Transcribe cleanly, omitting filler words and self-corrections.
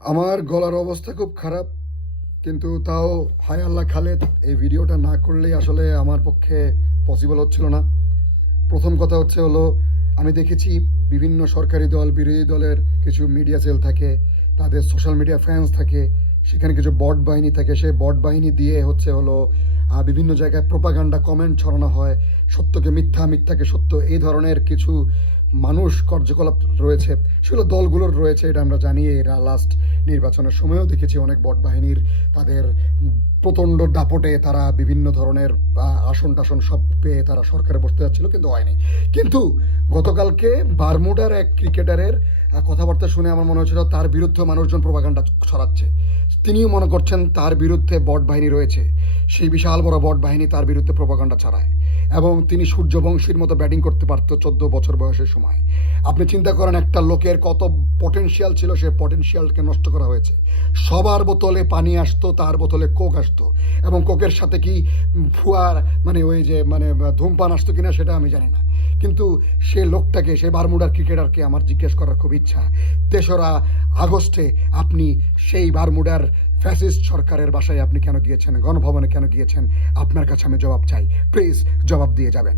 আমার গলার অবস্থা খুব খারাপ, কিন্তু তাও হায় আল্লাহ খালেদ, এই ভিডিওটা না করলেই আসলে আমার পক্ষে পসিবল হচ্ছিল না। প্রথম কথা হলো আমি দেখেছি বিভিন্ন সরকারি দল, বিরোধী দলের কিছু মিডিয়া সেল থাকে, তাদের সোশ্যাল মিডিয়া ফ্যান্স থাকে, সেখানে কিছু বট বাহিনী থাকে। সেই বট বাহিনী দিয়ে বিভিন্ন জায়গায় প্রোপাগান্ডা কমেন্ট ছড়ানো হয়, সত্যকে মিথ্যা, মিথ্যাকে সত্য, এই ধরনের কিছু মানুষ কার্যকলাপ রয়েছে, সেগুলো দলগুলোর রয়েছে, এটা আমরা জানি। এরা লাস্ট নির্বাচনের সময়ও দেখেছি অনেক বট বাহিনীর তাদের প্রচণ্ড দাপটে তারা বিভিন্ন ধরনের আসন টাসন সব পেয়ে তারা সরকারে বসতে যাচ্ছিল, কিন্তু হয়নি। কিন্তু গতকালকে বারমুডার এক ক্রিকেটারের কথাবার্তা শুনে আমার মনে হচ্ছিল তার বিরুদ্ধে মানুষজন প্রোপাগান্ডা ছড়াচ্ছে। তিনিও মনে করছেন তার বিরুদ্ধে বট বাহিনী রয়েছে, সেই বিশাল বড় বট বাহিনী তার বিরুদ্ধে প্রোপাগান্ডা ছড়ায়, এবং তিনি সূর্যবংশীর মতো ব্যাটিং করতে পারতো 14 বছর বয়সের সময়। আপনি চিন্তা করেন একটা লোকের কত পটেনশিয়াল ছিল, সে পটেনশিয়ালকে নষ্ট করা হয়েছে। সবার বোতলে পানি আসতো, তার বোতলে কোক আসতো, এবং কোকের সাথে কি ফুয়ার ধূমপান আসতো কিনা সেটা আমি জানি না। কিন্তু সে লোকটাকে, সে বারমুডার ক্রিকেটারকে আমার জিজ্ঞেস করার খুব ইচ্ছা, 3রা আগস্টে আপনি সেই বারমুডার ফ্যাসিস্ট সরকারের বাসায় আপনি কেন গিয়েছেন, গণভবনে কেন গিয়েছেন? আপনার কাছে আমি জবাব চাই, প্লিজ জবাব দিয়ে যাবেন।